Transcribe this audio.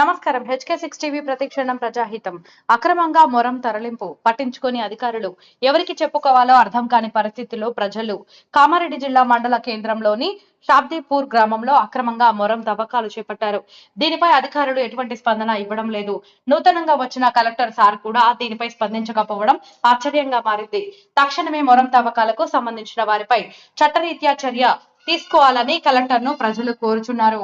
నమస్కారం. HK6 TV ప్రతిక్షణం ప్రజాహితం. అక్రమంగా మొరం తరలింపు పట్టించుకొని అధికారులు ఎవరికి చెప్పుకోవాలో అర్థం కాని పరిస్థితుల్లో ప్రజలు కామారెడ్డి జిల్లా మండల కేంద్రంలోని షాబ్దీపూర్ గ్రామంలో అక్రమంగా మొరం తవ్వకాలు చేపట్టారు. దీనిపై అధికారులు ఎటువంటి స్పందన ఇవ్వడం లేదు. నూతనంగా వచ్చిన కలెక్టర్ సార్ కూడా దీనిపై స్పందించకపోవడం ఆశ్చర్యంగా మారింది. తక్షణమే మొరం తవ్వకాలకు సంబంధించిన వారిపై చట్టరీత్యా చర్య తీసుకోవాలని కలెక్టర్ ను ప్రజలు కోరుచున్నారు.